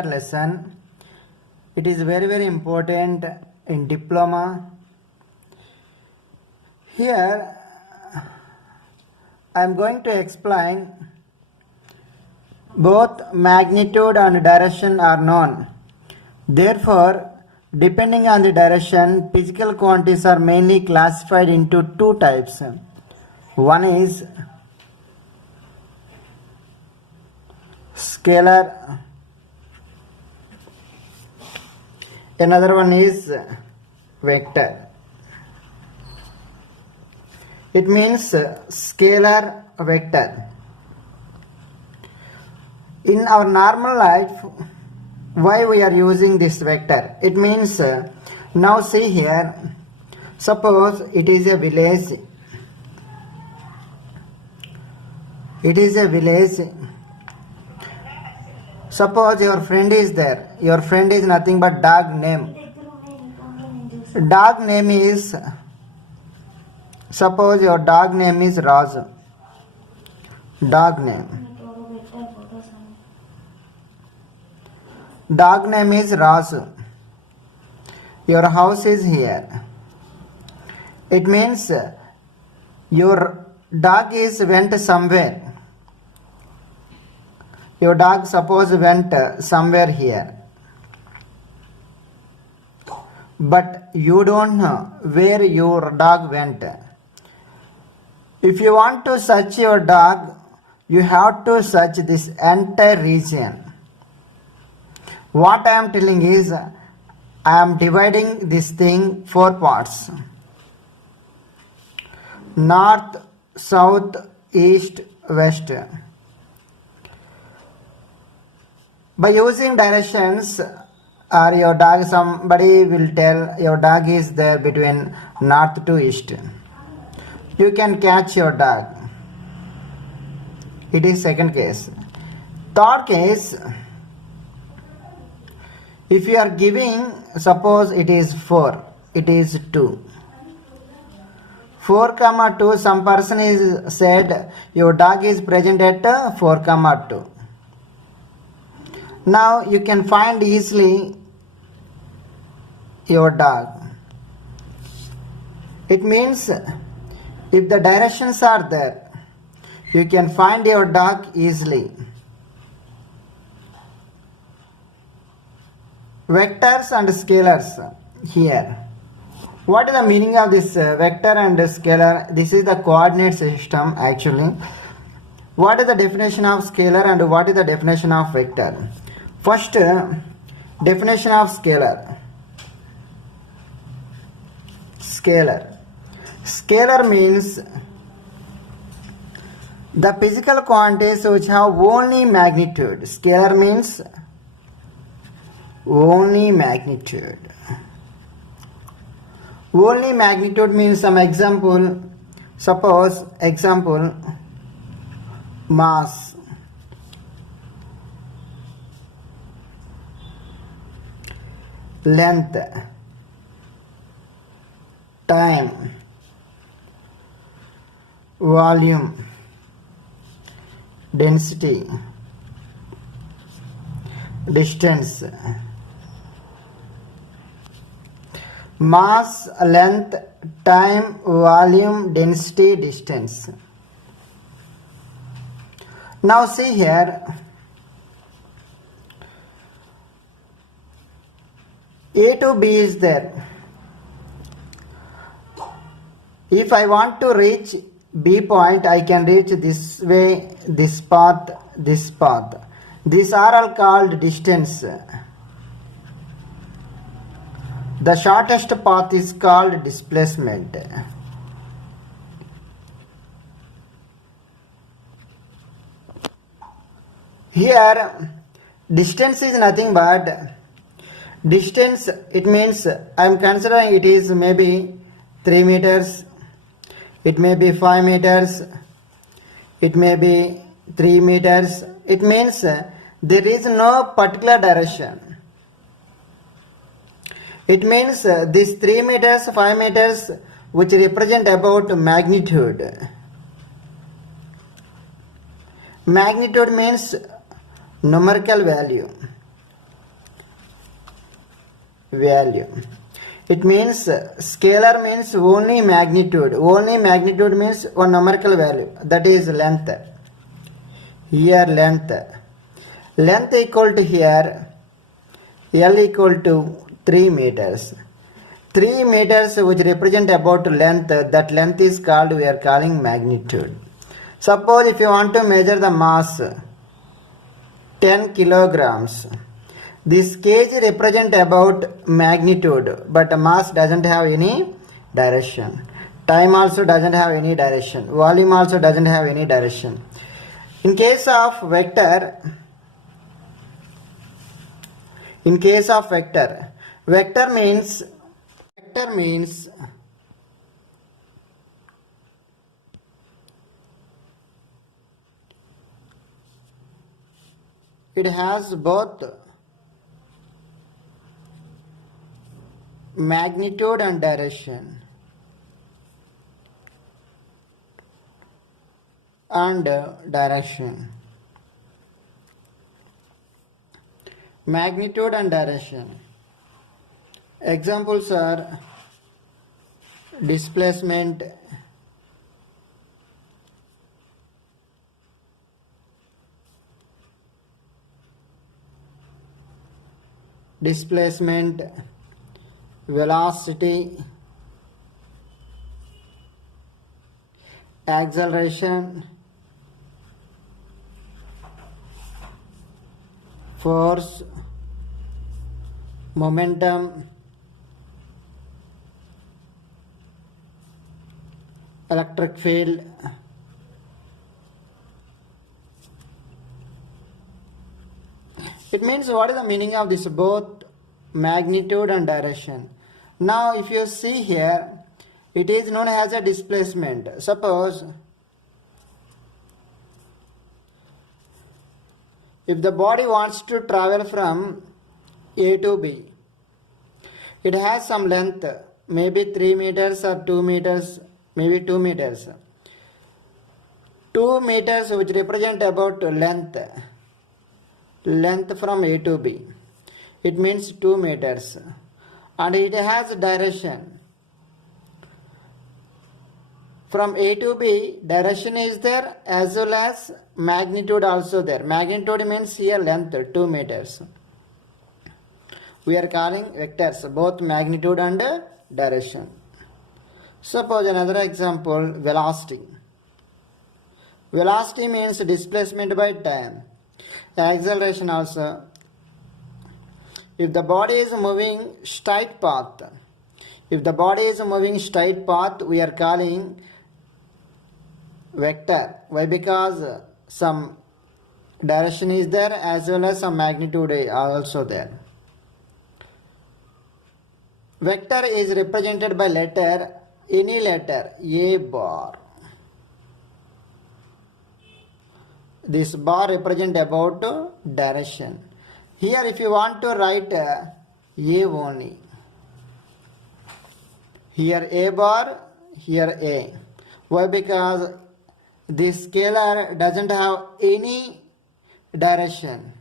lesson. It is very important in diploma. Here I am going to explain both magnitude and direction are known. Therefore, depending on the direction, physical quantities are mainly classified into two types. One is scalar, another one is vector. It means scalar vector. In our normal life, why we are using this vector? It means, now see here, suppose it is a village. It is a village. Suppose your friend is there. Your friend is nothing but dog name. Dog name is, suppose your dog name is Raj. Dog name. Dog name is Raj. Your house is here. It means your dog is went somewhere. Your dog suppose went somewhere here. But you don't know where your dog went. If you want to search your dog, you have to search this entire region. What I am telling is, I am dividing this thing 4 parts. North, south, east, west. By using directions, or your dog, somebody will tell your dog is there between north to east. You can catch your dog. It is second case. Third case, if you are giving, suppose it is 4, it is 2. 4, 2, some person is said your dog is present at 4, 2. Now you can find easily your dog. It means if the directions are there, you can find your dog easily. Vectors and scalars here. What is the meaning of this vector and scalar? This is the coordinate system actually. What is the definition of scalar and what is the definition of vector? First, definition of scalar. Scalar. Scalar means the physical quantities which have only magnitude. Scalar means only magnitude. Only magnitude means some example. Suppose example, mass. Length, time, volume, density, distance. Mass, length, time, volume, density, distance. Now see here, A to B is there. If I want to reach B point, I can reach this way, this path, this path. These are all called distance. The shortest path is called displacement. Here, distance is nothing but distance. It means I am considering it is maybe 3 meters, it may be 5 meters, it may be 3 meters. It means there is no particular direction. It means these 3 meters, 5 meters which represent about magnitude. Magnitude means numerical value. value. It means scalar means only magnitude. Only magnitude means one numerical value, that is length. Here length. Length equal to here L equal to 3 meters. 3 meters which represent about length, that length is called, we are calling magnitude. Suppose if you want to measure the mass 10 kilograms, this kg represent about magnitude, but mass doesn't have any direction. Time also doesn't have any direction. Volume also doesn't have any direction. In case of vector, vector means it has both magnitude and direction. Magnitude and direction. Examples are displacement, velocity, acceleration, force, momentum, electric field. It means what is the meaning of this both magnitude and direction. Now if you see here, it is known as a displacement. Suppose if the body wants to travel from A to B, it has some length, maybe 3 meters or 2 meters, maybe 2 meters. 2 meters which represent about length from A to B. It means 2 meters. And it has direction. From A to B, direction is there as well as magnitude also there. Magnitude means here length, 2 meters. We are calling vectors, both magnitude and direction. Suppose another example, velocity. Velocity means displacement by time. Acceleration also. If the body is moving straight path, we are calling vector. Why? Because some direction is there as well as some magnitude are also there. Vector is represented by letter, any letter, A bar. This bar represent about direction. Here if you want to write A only. Here A bar, here A. Why? Because this scalar doesn't have any direction.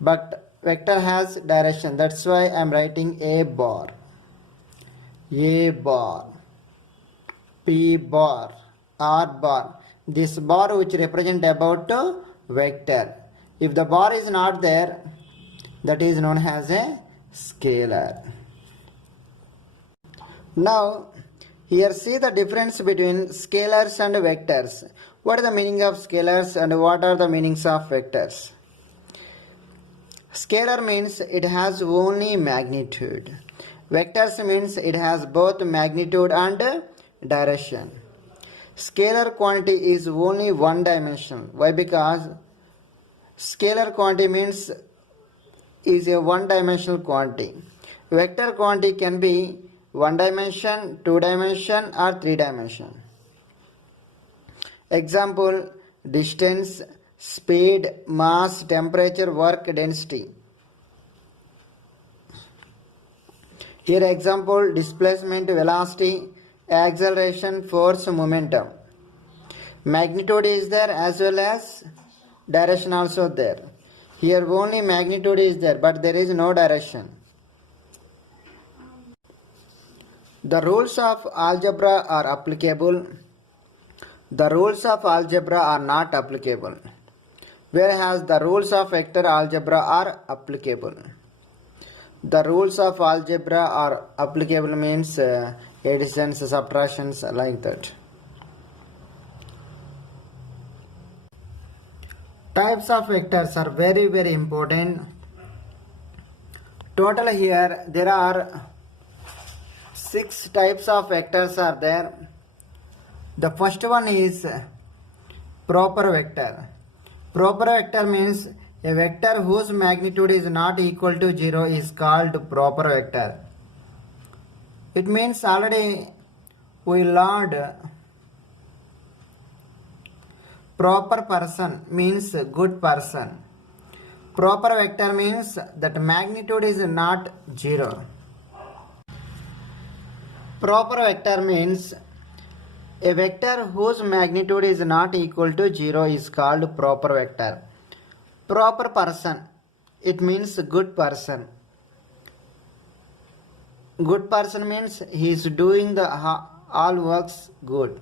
But vector has direction. That's why I am writing A bar. A bar. P bar. R bar. This bar which represent about vector. If the bar is not there, that is known as a scalar. Now, here see the difference between scalars and vectors. What is the meaning of scalars and what are the meanings of vectors? Scalar means it has only magnitude. Vectors means it has both magnitude and direction. Scalar quantity is only one dimensional. Why? Because scalar quantity means is a one dimensional quantity. Vector quantity can be 1 dimension, 2 dimension or 3 dimension. Example, distance, speed, mass, temperature, work, density. Here example, displacement, velocity, acceleration, force, momentum. Magnitude is there as well as direction also there. Here only magnitude is there, but there is no direction. The rules of algebra are applicable. The rules of algebra are not applicable, whereas the rules of vector algebra are applicable. The rules of algebra are applicable means additions, subtractions, like that. Types of vectors are very, very important. Total here there are 6 types of vectors are there. The first one is proper vector. Proper vector means a vector whose magnitude is not equal to 0 is called proper vector. It means already we learned proper person means good person. Proper vector means that magnitude is not 0. Proper vector means a vector whose magnitude is not equal to 0 is called proper vector. Proper person, it means good person. Good person means he is doing the all works good.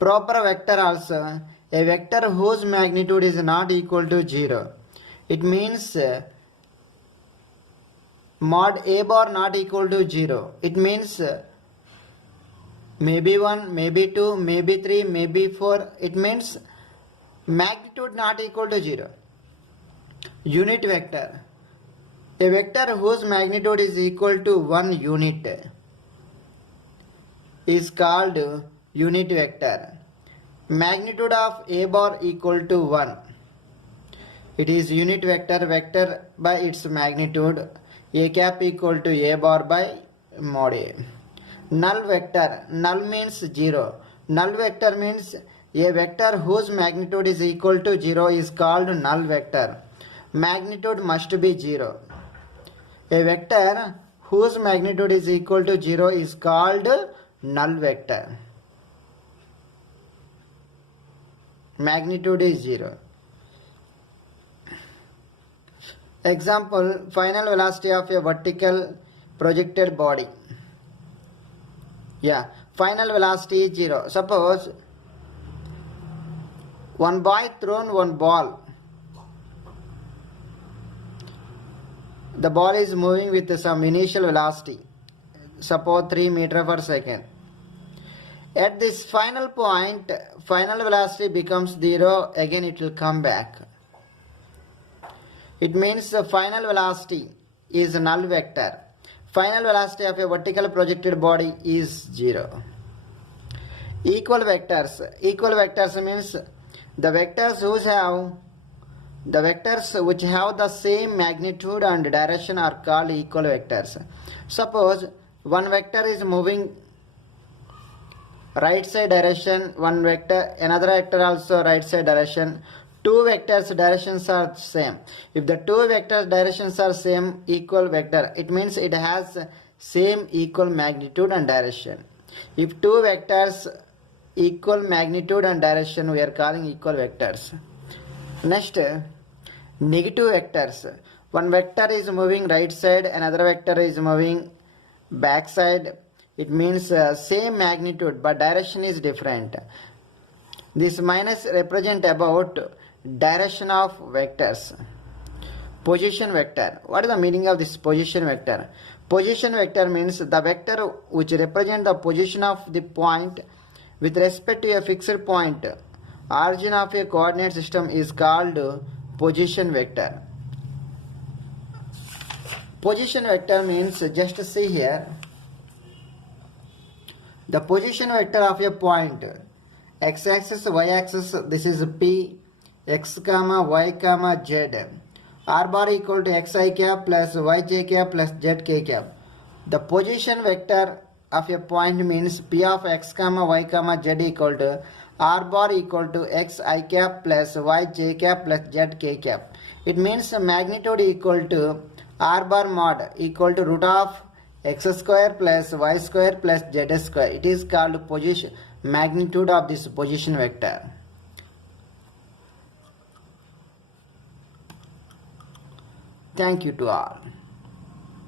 Proper vector also, a vector whose magnitude is not equal to 0. It means mod a bar not equal to 0. It means maybe 1, maybe 2, maybe 3, maybe 4. It means magnitude not equal to 0. Unit vector. A vector whose magnitude is equal to 1 unit is called unit vector. Magnitude of a bar equal to 1. It is unit vector, vector by its magnitude. A cap equal to a bar by mod a. Null vector. Null means 0. Null vector means a vector whose magnitude is equal to 0 is called null vector. Magnitude must be 0. A vector whose magnitude is equal to 0 is called null vector. Magnitude is 0. Example, final velocity of a vertical projected body. Final velocity is 0. Suppose one boy thrown one ball. The ball is moving with some initial velocity, suppose 3 meters per second. At this final point, final velocity becomes 0, again it will come back. It means the final velocity is null vector. Final velocity of a vertical projected body is 0. Equal vectors. Equal vectors means the vectors which have the same magnitude and direction are called equal vectors. Suppose one vector is moving right side direction, one vector, another vector also right side direction. Two vectors directions are same. If the two vectors directions are same, equal vector, it means it has same equal magnitude and direction. If two vectors equal magnitude and direction, we are calling equal vectors. Next, negative vectors. One vector is moving right side, another vector is moving back side. It means same magnitude but direction is different. This minus represent about direction of vectors. Position vector. What is the meaning of this position vector? Position vector means the vector which represent the position of the point with respect to a fixed point. Origin of a coordinate system is called position vector. Position vector means, just see here, the position vector of a point, x-axis, y-axis, this is P, x comma y comma z. R bar equal to xi cap plus yj cap plus zk cap. The position vector of a point means P of x comma y comma z equal to R bar equal to xi cap plus yj cap plus zk cap. It means the magnitude equal to R bar mod equal to root of x square plus y square plus z square. It is called position magnitude of this position vector. Thank you to all.